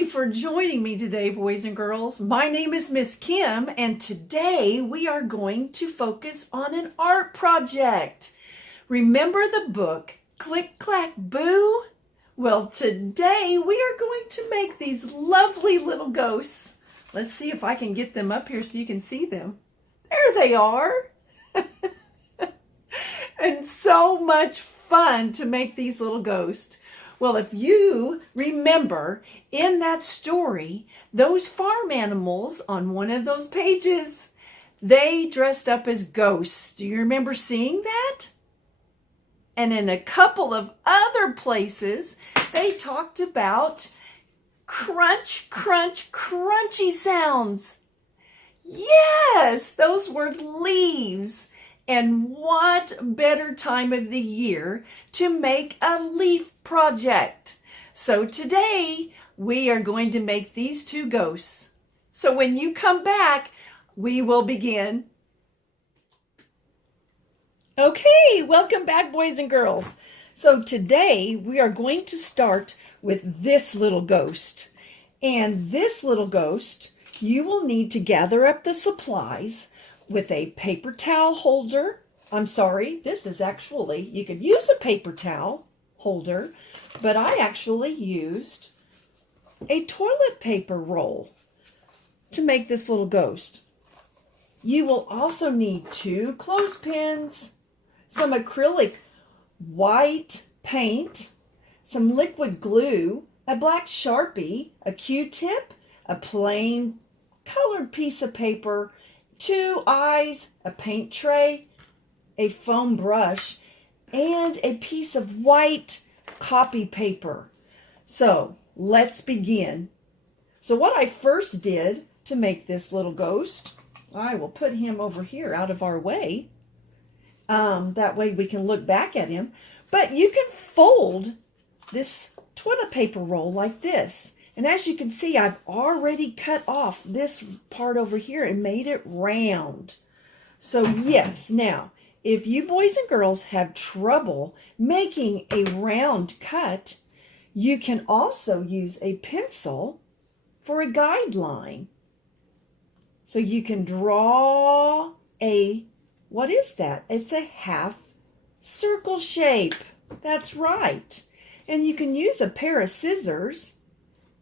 you for joining me today, boys and girls. My name is Miss Kim, and today we are going to focus on an art project. Remember the book, Click Clack Boo? Well, today we are going to make these lovely little ghosts. Let's see if I can get them up here so you can see them. There they are. And so much fun to make these little ghosts. Well, if you remember in that story, those farm animals on one of those pages, they dressed up as ghosts. Do you remember seeing that? And in a couple of other places, they talked about crunch, crunch, crunchy sounds. Yes, those were leaves. And what better time of the year to make a leaf project? So today we are going to make these two ghosts. So when you come back, we will begin. Okay, welcome back, boys and girls. So today we are going to start with this little ghost. And this little ghost, you will need to gather up the supplies with a paper towel holder. I'm sorry, this is actually, you could use a paper towel holder, but I actually used a toilet paper roll to make this little ghost. You will also need 2 clothespins, some acrylic white paint, some liquid glue, a black Sharpie, a Q-tip, a plain colored piece of paper, 2 eyes, a paint tray, a foam brush, and a piece of white copy paper. So let's begin. So what I first did to make this little ghost, I will put him over here out of our way. That way we can look back at him. But you can fold this toilet paper roll like this. And as you can see, I've already cut off this part over here and made it round. So yes, now, if you boys and girls have trouble making a round cut, you can also use a pencil for a guideline. So you can draw what is that? It's a half circle shape. That's right. And you can use a pair of scissors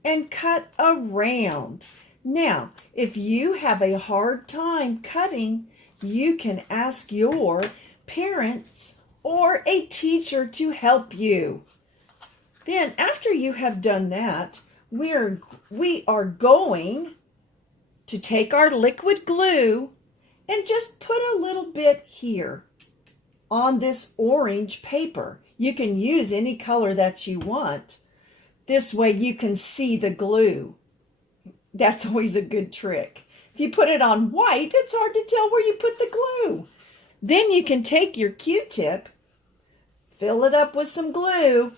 and cut around. Now, if you have a hard time cutting, you can ask your parents or a teacher to help you. Then, after you have done that, we are going to take our liquid glue and just put a little bit here on this orange paper. You can use any color that you want. This way you can see the glue. That's always a good trick. If you put it on white, it's hard to tell where you put the glue. Then you can take your Q-tip, fill it up with some glue,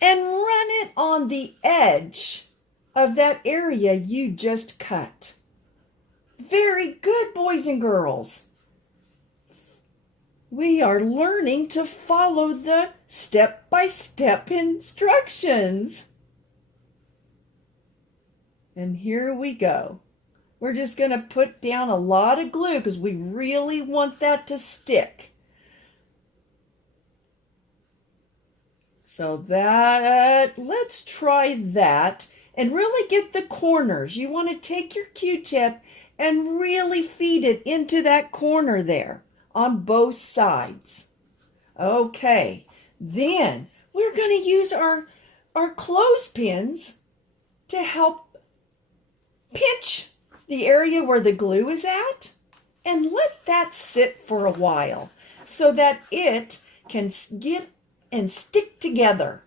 and run it on the edge of that area you just cut. Very good, boys and girls. We are learning to follow the step-by-step instructions. And here we go. We're just going to put down a lot of glue because we really want that to stick. So let's try that and really get the corners. You want to take your Q-tip and really feed it into that corner there on both sides. Okay, then we're going to use our clothespins to help pinch the area where the glue is at and let that sit for a while so that it can get and stick together.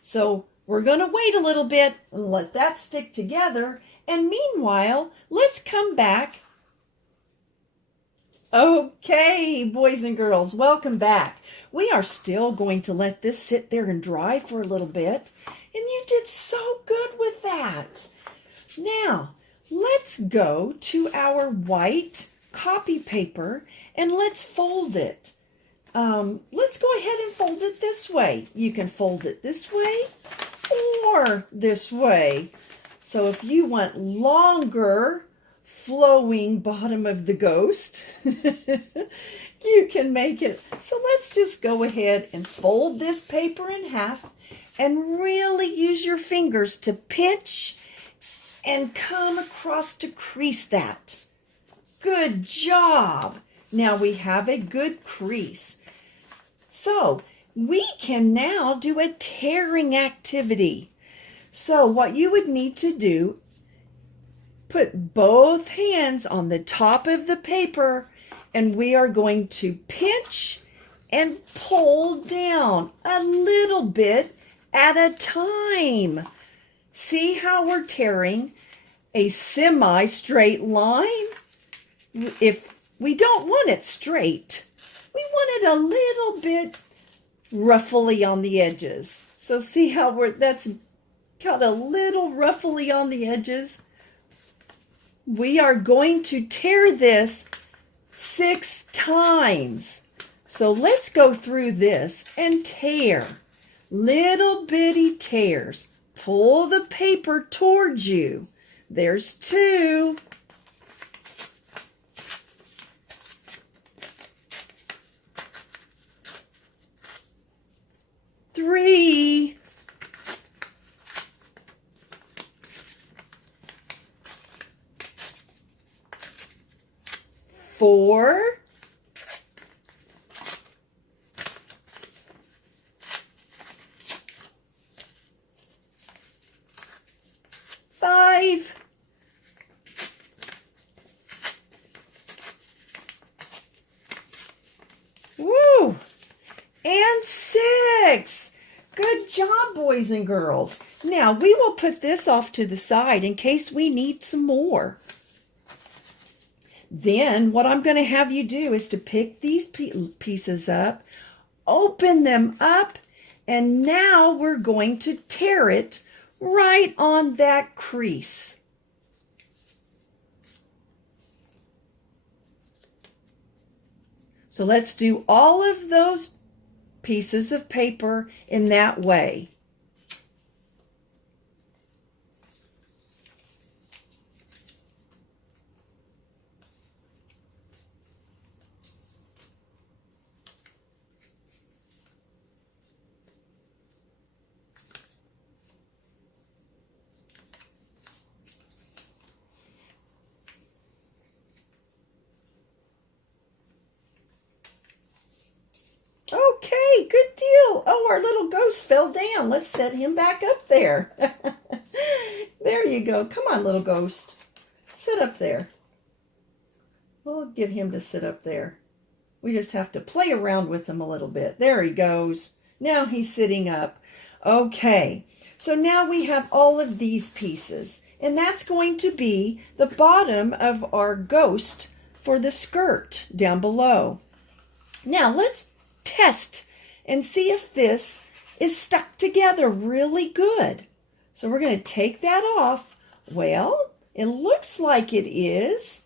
So we're going to wait a little bit and let that stick together. And meanwhile, let's come back. Okay, boys and girls, welcome back. We are still going to let this sit there and dry for a little bit. And you did so good with that. Now, let's go to our white copy paper and let's fold it. Let's go ahead and fold it this way. You can fold it this way more this way. So if you want longer flowing bottom of the ghost, you can make it. So let's just go ahead and fold this paper in half and really use your fingers to pinch and come across to crease that. Good job. Now we have a good crease. So we can now do a tearing activity. So what you would need to do, put both hands on the top of the paper, and we are going to pinch and pull down a little bit at a time. See how we're tearing a semi-straight line? If we don't want it straight, we want it a little bit ruffly on the edges. So see how that's got a little ruffly on the edges? We are going to tear this 6 times. So let's go through this and tear. Little bitty tears. Pull the paper towards you. There's 2. 3. 4. 5. 6. Good job, boys and girls. Now we will put this off to the side in case we need some more. Then what I'm going to have you do is to pick these pieces up, open them up, and now we're going to tear it right on that crease. So let's do all of those pieces of paper in that way. Okay, good deal. Oh, our little ghost fell down. Let's set him back up there. There you go. Come on, little ghost. Sit up there. We'll get him to sit up there. We just have to play around with him a little bit. There he goes. Now he's sitting up. Okay, so now we have all of these pieces. And that's going to be the bottom of our ghost for the skirt down below. Now let's test and see if this is stuck together really good. So we're going to take that off. Well, it looks like it is.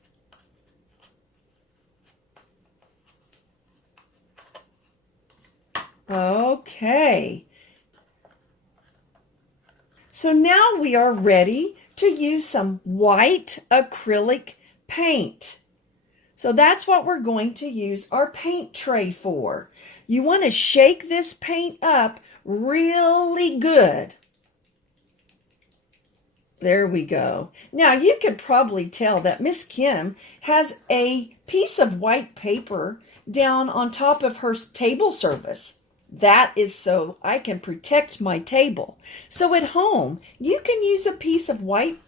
Okay. So now we are ready to use some white acrylic paint. So that's what we're going to use our paint tray for. You want to shake this paint up really good. There we go. Now you could probably tell that Miss Kim has a piece of white paper down on top of her table service. That is so I can protect my table. So at home, you can use a piece of white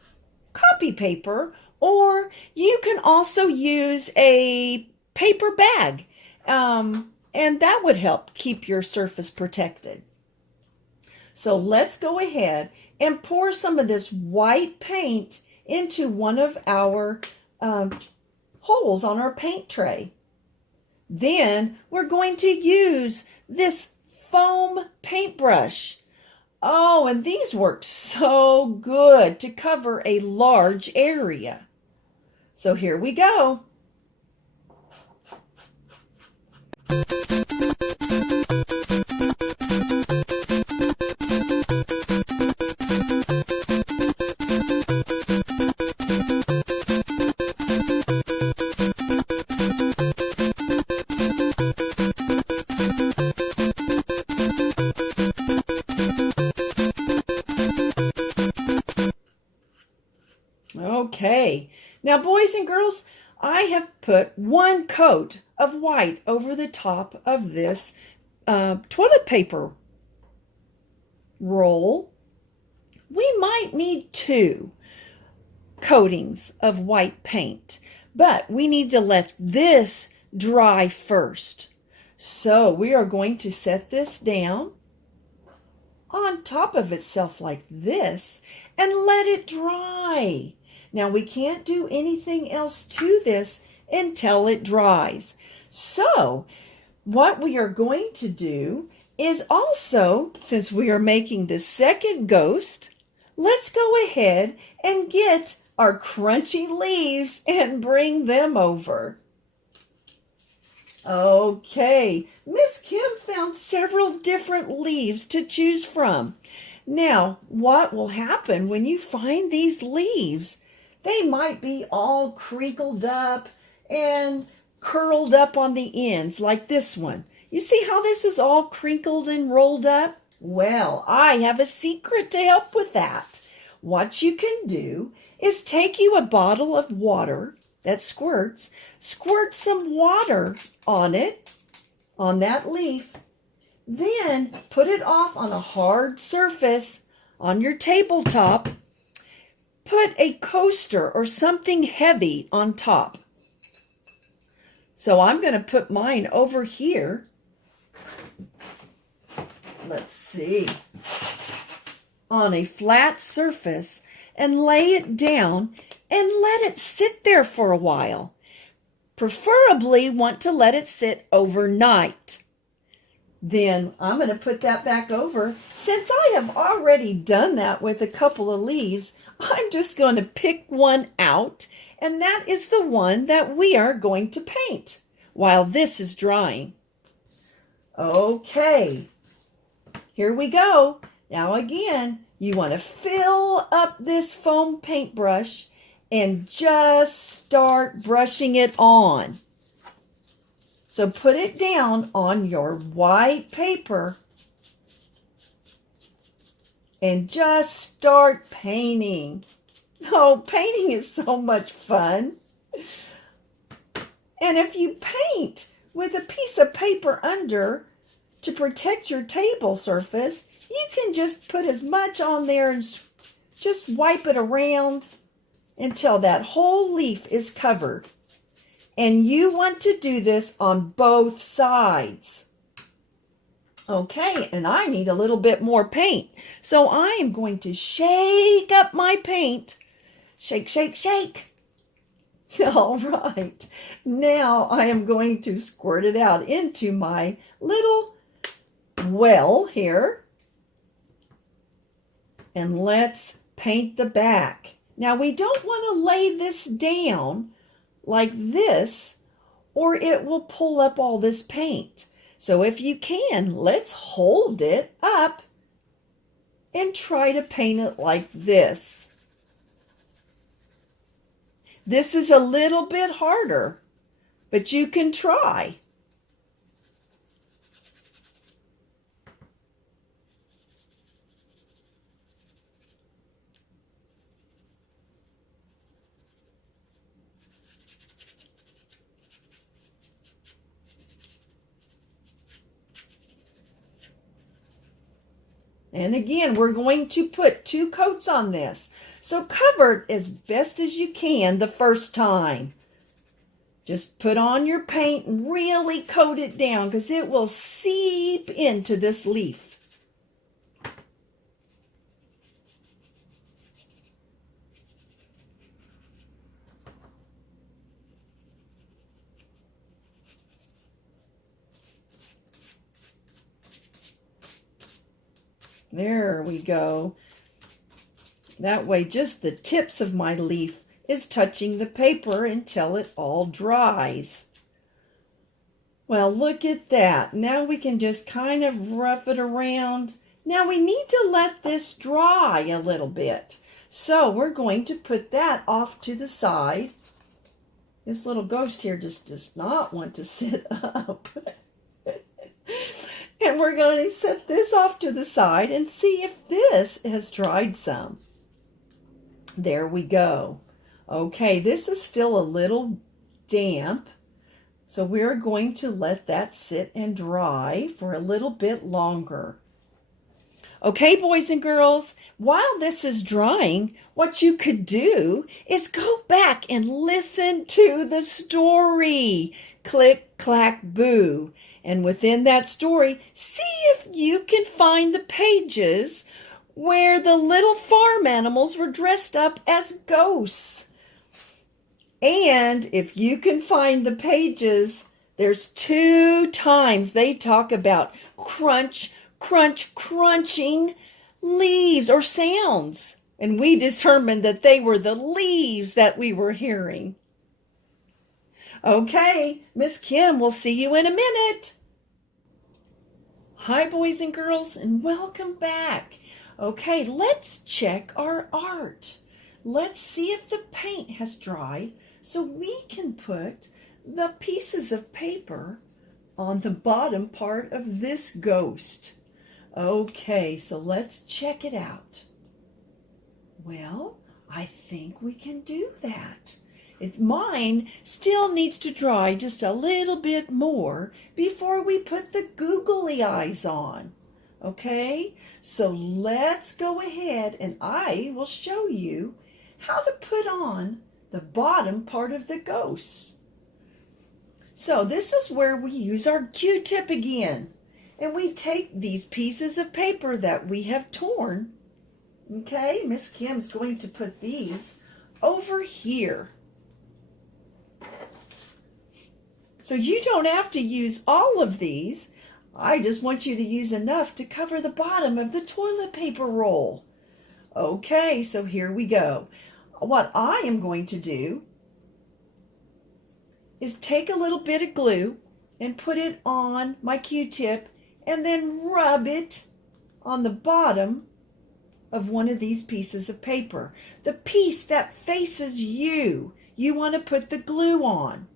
copy paper, or you can also use a paper bag, and that would help keep your surface protected. So let's go ahead and pour some of this white paint into one of our holes on our paint tray. Then we're going to use this foam paintbrush. Oh, and these work so good to cover a large area. So here we go. Now, boys and girls, I have put one coat of white over the top of this toilet paper roll. We might need 2 coatings of white paint, but we need to let this dry first. So we are going to set this down on top of itself like this and let it dry. Now we can't do anything else to this until it dries. So what we are going to do is also, since we are making the second ghost, let's go ahead and get our crunchy leaves and bring them over. Okay, Miss Kim found several different leaves to choose from. Now, what will happen when you find these leaves? They might be all crinkled up and curled up on the ends like this one. You see how this is all crinkled and rolled up? Well, I have a secret to help with that. What you can do is take you a bottle of water that squirt some water on it, on that leaf, then put it off on a hard surface on your tabletop. Put a coaster or something heavy on top. So I'm going to put mine over here. Let's see. On a flat surface and lay it down and let it sit there for a while. Preferably want to let it sit overnight. Then I'm going to put that back over. Since I have already done that with a couple of leaves, I'm just going to pick one out, and that is the one that we are going to paint while this is drying. Okay, here we go. Now again, you want to fill up this foam paintbrush and just start brushing it on. So put it down on your white paper and just start painting. Oh, painting is so much fun. And if you paint with a piece of paper under to protect your table surface, you can just put as much on there and just wipe it around until that whole leaf is covered. And you want to do this on both sides. Okay, and I need a little bit more paint. So I am going to shake up my paint. Shake, shake, shake. All right. Now I am going to squirt it out into my little well here. And let's paint the back. Now we don't want to lay this down like this, or it will pull up all this paint. So if you can, let's hold it up and try to paint it like this. This is a little bit harder, but you can try. And again, we're going to put 2 coats on this. So cover it as best as you can the first time. Just put on your paint and really coat it down because it will seep into this leaf. There we go. That way just the tips of my leaf is touching the paper until it all dries. Well, look at that. Now we can just kind of rough it around. Now we need to let this dry a little bit. So we're going to put that off to the side. This little ghost here just does not want to sit up. And we're going to set this off to the side and see if this has dried some. There we go. Okay, this is still a little damp, so we're going to let that sit and dry for a little bit longer. Okay, boys and girls, while this is drying, what you could do is go back and listen to the story, Click Clack Boo. And within that story, see if you can find the pages where the little farm animals were dressed up as ghosts. And if you can find the pages, there's 2 times they talk about crunch, crunch, crunching leaves or sounds. And we determined that they were the leaves that we were hearing. Okay, Miss Kim, we'll see you in a minute. Hi, boys and girls, and welcome back. Okay, let's check our art. Let's see if the paint has dried so we can put the pieces of paper on the bottom part of this ghost. Okay, so let's check it out. Well, I think we can do that. Mine still needs to dry just a little bit more before we put the googly eyes on. Okay, so let's go ahead and I will show you how to put on the bottom part of the ghost. So this is where we use our Q-tip again. And we take these pieces of paper that we have torn. Okay, Miss Kim's going to put these over here. So you don't have to use all of these. I just want you to use enough to cover the bottom of the toilet paper roll. Okay, so here we go. What I am going to do is take a little bit of glue and put it on my Q-tip and then rub it on the bottom of one of these pieces of paper. The piece that faces you, you want to put the glue on.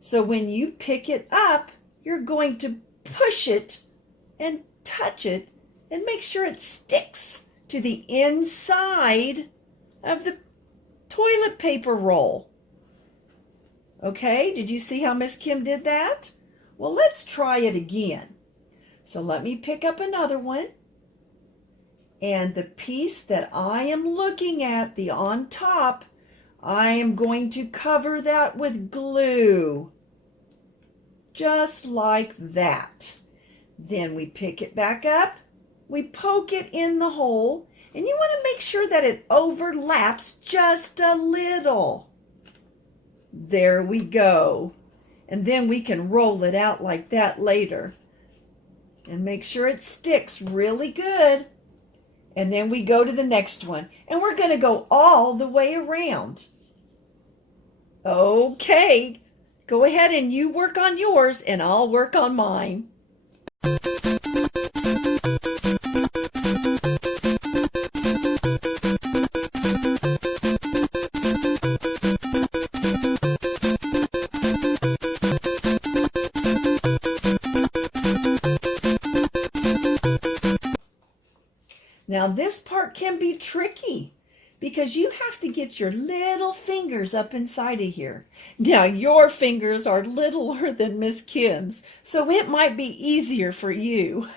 So when you pick it up, you're going to push it and touch it and make sure it sticks to the inside of the toilet paper roll. Okay, did you see how Miss Kim did that? Well, let's try it again. So let me pick up another one. And the piece that I am looking at, the on top, I am going to cover that with glue. Just like that. Then we pick it back up, we poke it in the hole, and you want to make sure that it overlaps just a little. There we go. And then we can roll it out like that later. And make sure it sticks really good. And then we go to the next one. And we're going to go all the way around. Okay. Go ahead and you work on yours and I'll work on mine. Now this part can be tricky because you have to get your little fingers up inside of here. Now your fingers are littler than Miss Kim's, so it might be easier for you.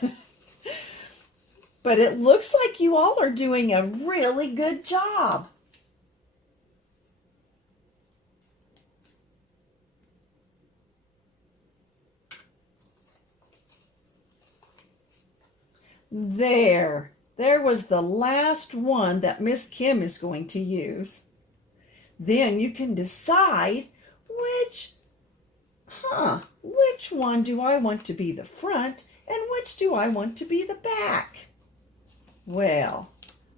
But it looks like you all are doing a really good job. There was the last one that Miss Kim is going to use. Then you can decide which one do I want to be the front and which do I want to be the back? Well,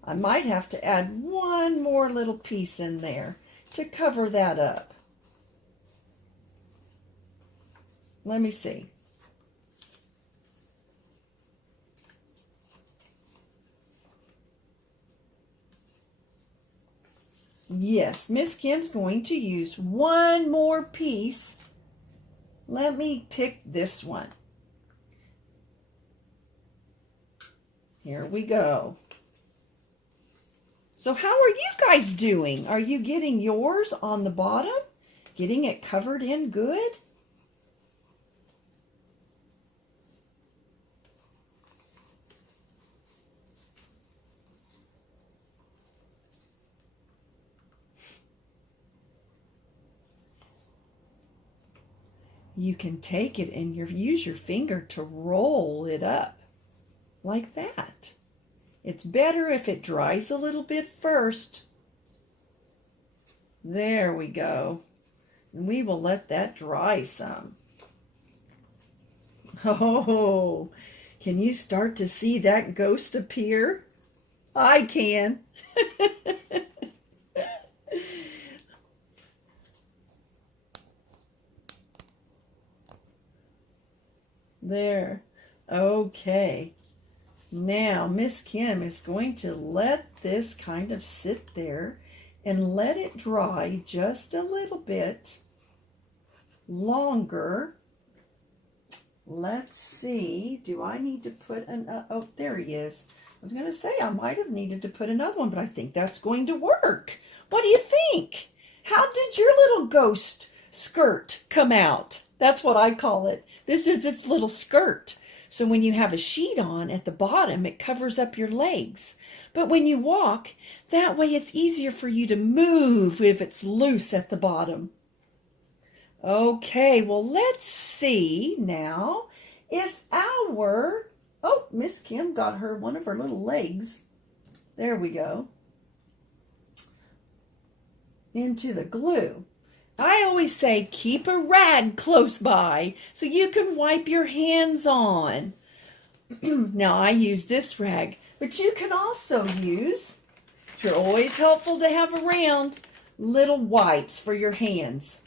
I might have to add one more little piece in there to cover that up. Let me see. Yes, Miss Kim's going to use one more piece. Let me pick this one. Here we go. So how are you guys doing? Are you getting yours on the bottom? Getting it covered in good? You can take it and use your finger to roll it up like that. It's better if it dries a little bit first. There we go. And we will let that dry some. Oh, can you start to see that ghost appear? I can. There. Okay. Now, Miss Kim is going to let this kind of sit there and let it dry just a little bit longer. Let's see. Do I need to put oh, there he is. I was going to say I might have needed to put another one, but I think that's going to work. What do you think? How did your little ghost skirt come out? That's what I call it. This is its little skirt. So when you have a sheet on at the bottom, it covers up your legs. But when you walk, that way it's easier for you to move if it's loose at the bottom. Okay, well, let's see now if oh, Miss Kim got one of her little legs. There we go. Into the glue. I always say keep a rag close by so you can wipe your hands on. Now I use this rag, but you can also use, they're always helpful to have around, little wipes for your hands.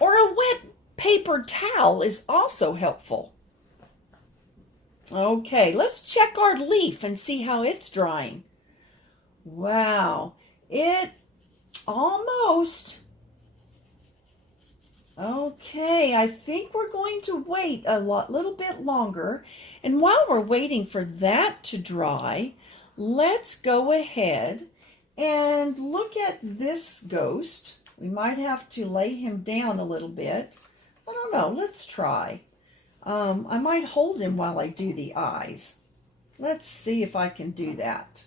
Or a wet paper towel is also helpful. Okay, let's check our leaf and see how it's drying. Wow, it almost. Okay, I think we're going to wait a little bit longer. And while we're waiting for that to dry, let's go ahead and look at this ghost. We might have to lay him down a little bit. I don't know, let's try. I might hold him while I do the eyes. Let's see if I can do that.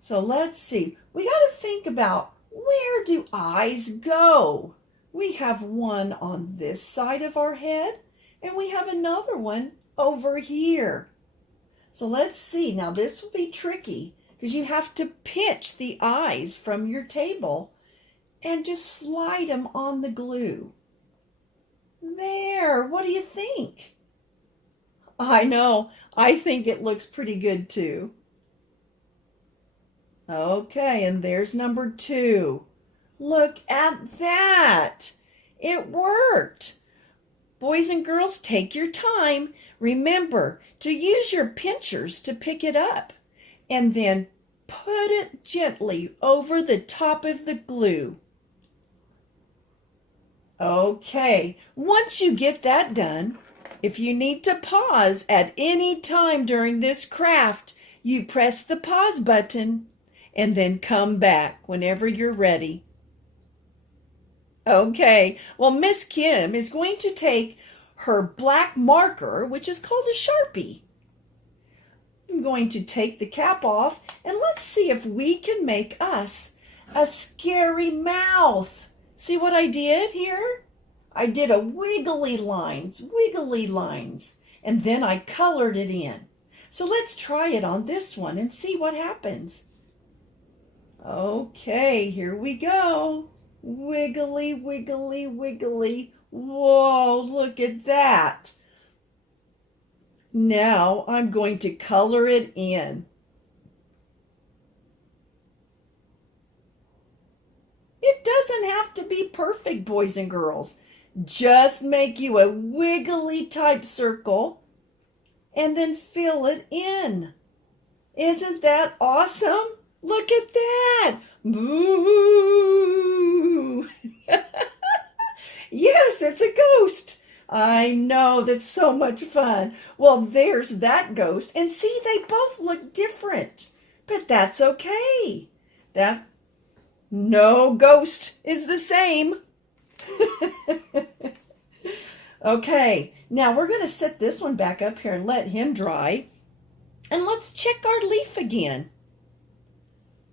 So let's see. We got to think about, where do eyes go? We have one on this side of our head, and we have another one over here. So let's see. Now this will be tricky because you have to pinch the eyes from your table and just slide them on the glue. There. What do you think? I know. I think it looks pretty good too. Okay, and there's number 2. Look at that. It worked. Boys and girls, take your time. Remember to use your pinchers to pick it up and then put it gently over the top of the glue. Okay, once you get that done, if you need to pause at any time during this craft, you press the pause button and then come back whenever you're ready. Okay, well, Miss Kim is going to take her black marker, which is called a Sharpie. I'm going to take the cap off, and let's see if we can make us a scary mouth. See what I did here? I did a wiggly lines, and then I colored it in. So let's try it on this one and see what happens. Okay, here we go. Wiggly, wiggly, wiggly. Whoa, look at that. Now I'm going to color it in. It doesn't have to be perfect, boys and girls. Just make you a wiggly type circle and then fill it in. Isn't that awesome? Look at that. Boo! Yes, it's a ghost. I know, that's so much fun. Well, there's that ghost. And see, they both look different. But that's okay. That no ghost is the same. Okay, now we're going to set this one back up here and let him dry. And let's check our leaf again.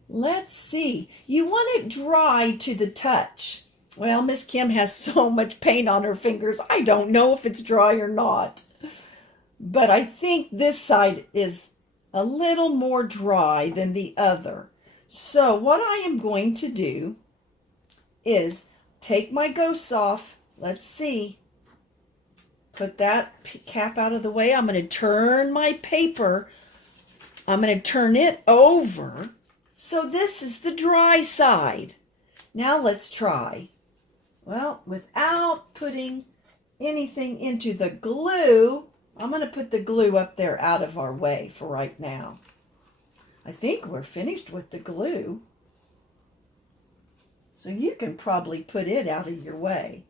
Let's see. You want it dry to the touch. Well, Miss Kim has so much paint on her fingers, I don't know if it's dry or not. But I think this side is a little more dry than the other. So what I am going to do is take my ghosts off. Let's see. Put that cap out of the way. I'm going to turn my paper. I'm going to turn it over. So this is the dry side. Now let's try. Well, without putting anything into the glue, I'm going to put the glue up there out of our way for right now. I think we're finished with the glue. So you can probably put it out of your way.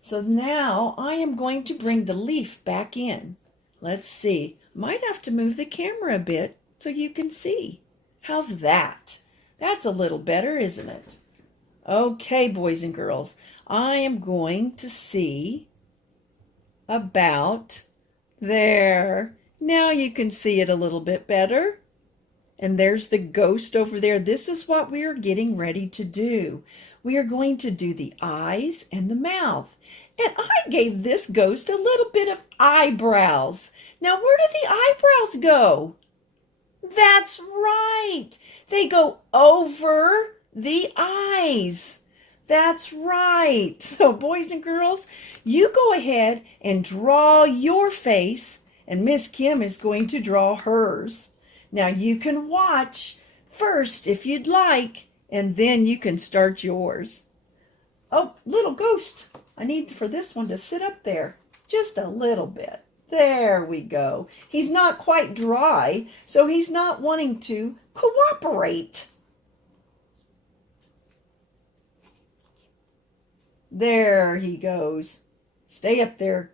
So now I am going to bring the leaf back in. Let's see. Might have to move the camera a bit so you can see. How's that? That's a little better, isn't it? Okay, boys and girls, I am going to see about there. Now you can see it a little bit better. And there's the ghost over there. This is what we are getting ready to do. We are going to do the eyes and the mouth. And I gave this ghost a little bit of eyebrows. Now, where do the eyebrows go? That's right. They go over the eyes. That's right. So, boys and girls, you go ahead and draw your face, and Miss Kim is going to draw hers. Now, you can watch first if you'd like, and then you can start yours. Oh, little ghost. I need for this one to sit up there just a little bit. There we go. He's not quite dry, so he's not wanting to cooperate. There he goes. Stay up there.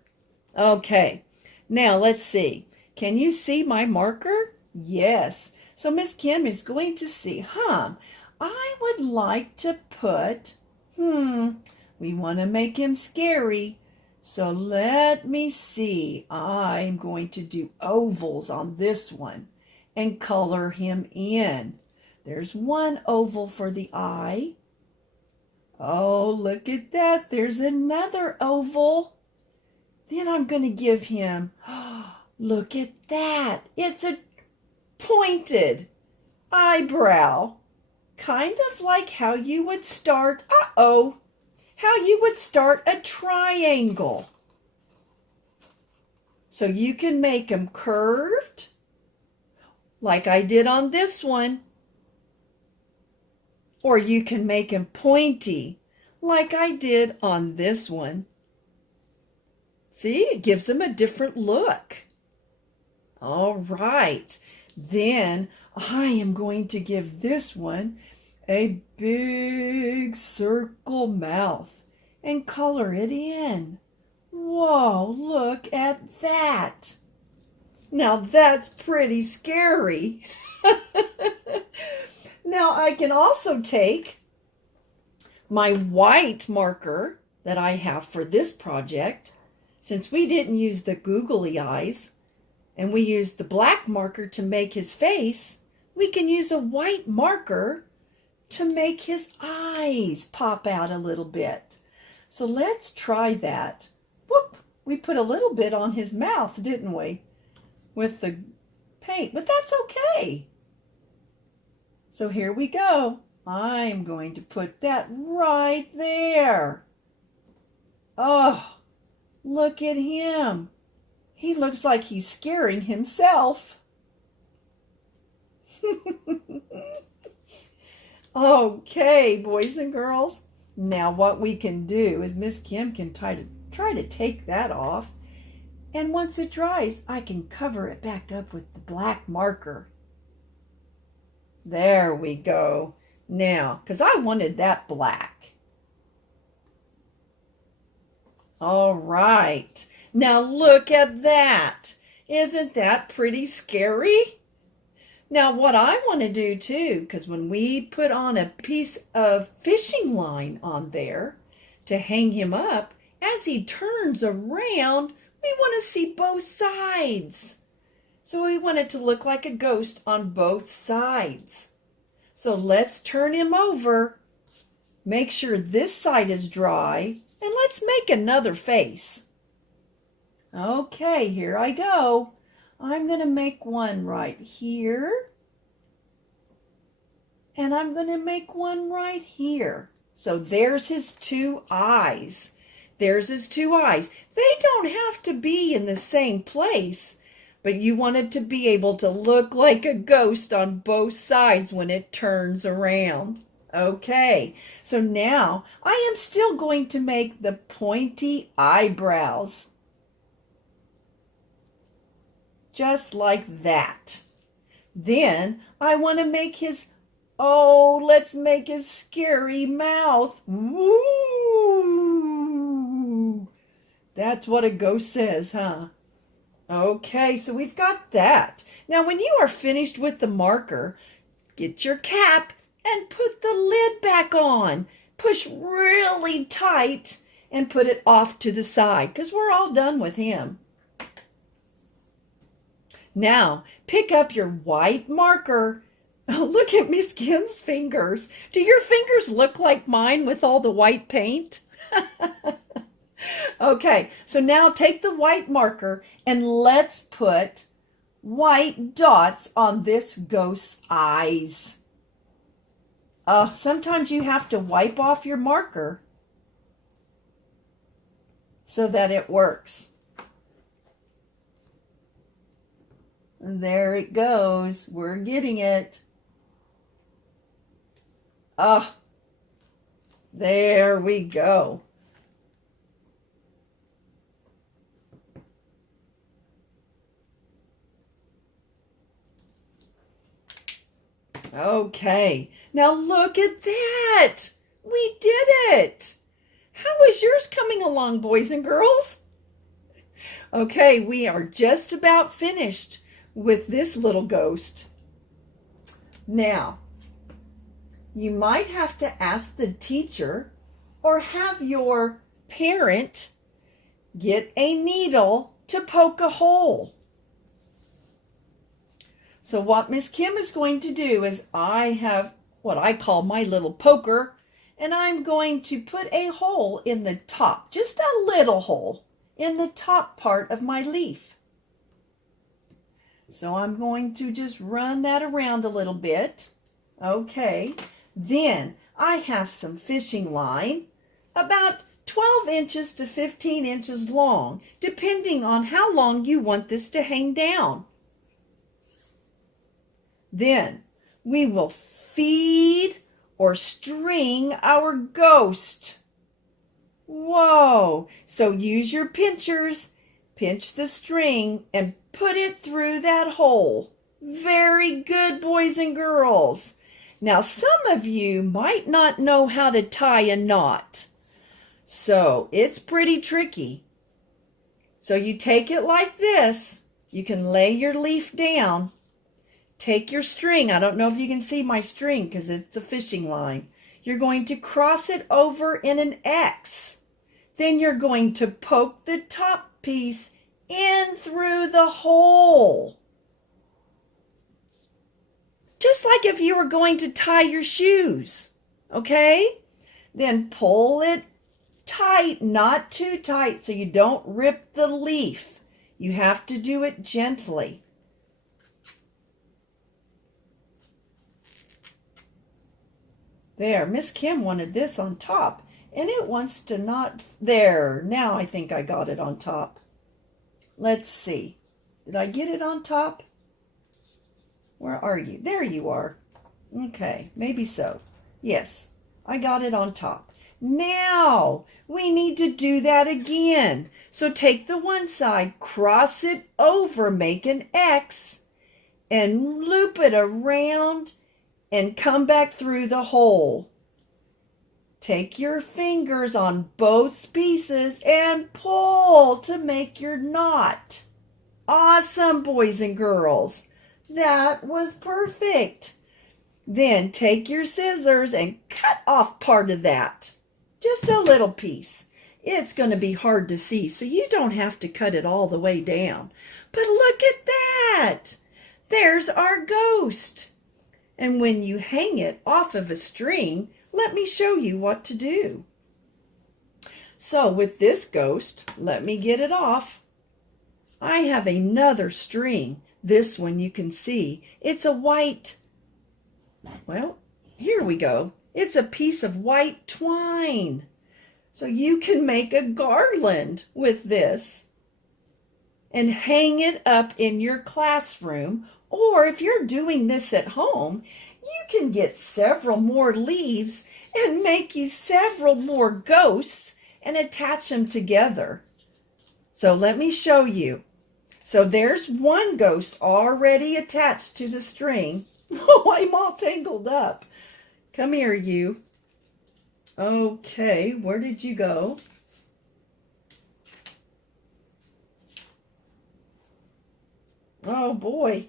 Okay. Now let's see. Can you see my marker? Yes. So Miss Kim is going to see, I would like to put, we want to make him scary. So let me see. I'm going to do ovals on this one and color him in. There's one oval for the eye. Oh, look at that. There's another oval. Then I'm going to give him, look at that. It's a pointed eyebrow. Kind of like how you would start, how you would start a triangle. So you can make them curved, like I did on this one. Or you can make them pointy, like I did on this one. See, it gives them a different look. All right. Then I am going to give this one a big circle mouth and color it in. Whoa, look at that. Now that's pretty scary. Now I can also take my white marker that I have for this project, since we didn't use the googly eyes, and we used the black marker to make his face, we can use a white marker to make his eyes pop out a little bit. So let's try that. Whoop! We put a little bit on his mouth, didn't we? With the paint, but that's okay. So here we go. I'm going to put that right there. Oh, look at him. He looks like he's scaring himself. Okay, boys and girls. Now what we can do is Miss Kim can try to take that off. And once it dries, I can cover it back up with the black marker. There we go. Now, because I wanted that black. All right. Now look at that. Isn't that pretty scary? Now what I want to do too, because when we put on a piece of fishing line on there to hang him up, as he turns around, we want to see both sides. So we want it to look like a ghost on both sides. So let's turn him over. Make sure this side is dry, and let's make another face. Okay, here I go. I'm going to make one right here. And I'm going to make one right here. So there's his two eyes. There's his two eyes. They don't have to be in the same place, but you want it to be able to look like a ghost on both sides when it turns around. Okay, so now I am still going to make the pointy eyebrows. Just like that. Then I want to make his, let's make his scary mouth. Woo! That's what a ghost says, huh? Okay, so we've got that. Now when you are finished with the marker, get your cap and put the lid back on. Push really tight and put it off to the side because we're all done with him. Now, pick up your white marker. Oh, look at Miss Kim's fingers. Do your fingers look like mine with all the white paint? Okay, so now take the white marker and let's put white dots on this ghost's eyes. Sometimes you have to wipe off your marker so that it works. There it goes. We're getting it. There we go. Okay, now look at that. We did it. How is yours coming along, boys and girls? Okay, we are just about finished with this little ghost. Now, you might have to ask the teacher or have your parent get a needle to poke a hole. So what Miss Kim is going to do is I have what I call my little poker, and I'm going to put a hole in the top, just a little hole in the top part of my leaf. So I'm going to just run that around a little bit. Okay, then I have some fishing line, about 12 inches to 15 inches long, depending on how long you want this to hang down. Then we will feed or string our ghost. Whoa! So use your pinchers, pinch the string, and put it through that hole. Very good, boys and girls. Now, some of you might not know how to tie a knot, so it's pretty tricky. So you take it like this. You can lay your leaf down. Take your string. I don't know if you can see my string because it's a fishing line. You're going to cross it over in an X. Then you're going to poke the top piece in through the hole. Just like if you were going to tie your shoes. Okay? Then pull it tight, not too tight, so you don't rip the leaf. You have to do it gently. There, Miss Kim wanted this on top, and it wants to not. There, now I think I got it on top. Let's see. Did I get it on top? Where are you? There you are. Okay, maybe so. Yes, I got it on top. Now, we need to do that again. So take the one side, cross it over, make an X, and loop it around and come back through the hole. Take your fingers on both pieces and pull to make your knot. Awesome, boys and girls. That was perfect. Then take your scissors and cut off part of that. Just a little piece. It's going to be hard to see, so you don't have to cut it all the way down. But look at that. There's our ghost. And when you hang it off of a string, let me show you what to do. So with this ghost, let me get it off. I have another string. This one you can see. It's a white, well, here we go. It's a piece of white twine. So you can make a garland with this and hang it up in your classroom. Or if you're doing this at home, you can get several more leaves and make you several more ghosts and attach them together. So let me show you. So there's one ghost already attached to the string. Oh, I'm all tangled up. Come here, you. Okay, where did you go? Oh, boy.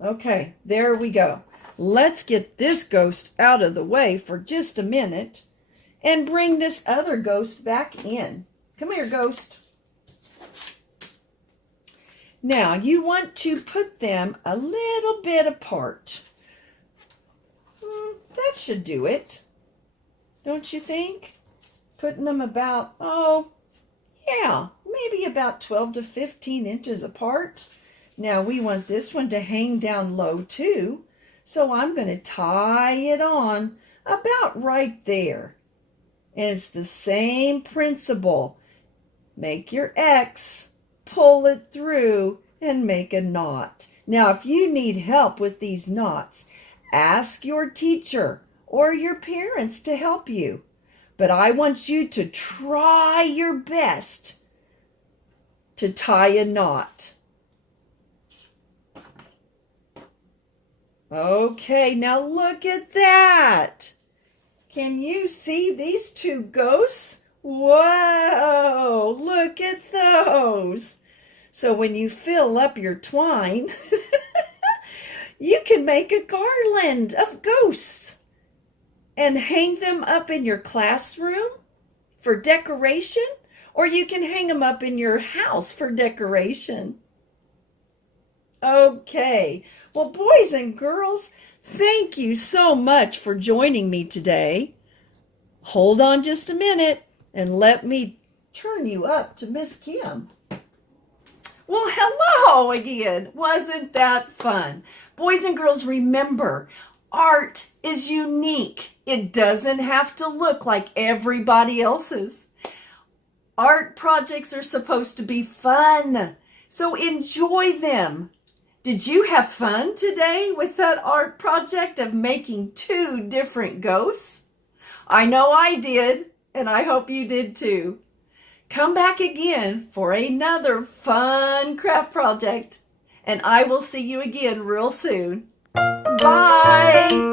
Okay, there we go. Let's get this ghost out of the way for just a minute and bring this other ghost back in. Come here, ghost. Now, you want to put them a little bit apart. That should do it. Don't you think? Putting them about, maybe about 12 to 15 inches apart. Now, we want this one to hang down low too. So I'm going to tie it on about right there. And it's the same principle. Make your X, pull it through, and make a knot. Now, if you need help with these knots, ask your teacher or your parents to help you. But I want you to try your best to tie a knot. Okay, now look at that. Can you see these two ghosts? Whoa, look at those. So when you fill up your twine, you can make a garland of ghosts and hang them up in your classroom for decoration, or you can hang them up in your house for decoration. Okay, well, boys and girls, thank you so much for joining me today. Hold on just a minute and let me turn you up to Miss Kim. Well, hello again. Wasn't that fun? Boys and girls, remember, art is unique. It doesn't have to look like everybody else's. Art projects are supposed to be fun, so enjoy them. Did you have fun today with that art project of making two different ghosts? I know I did, and I hope you did too. Come back again for another fun craft project, and I will see you again real soon. Bye!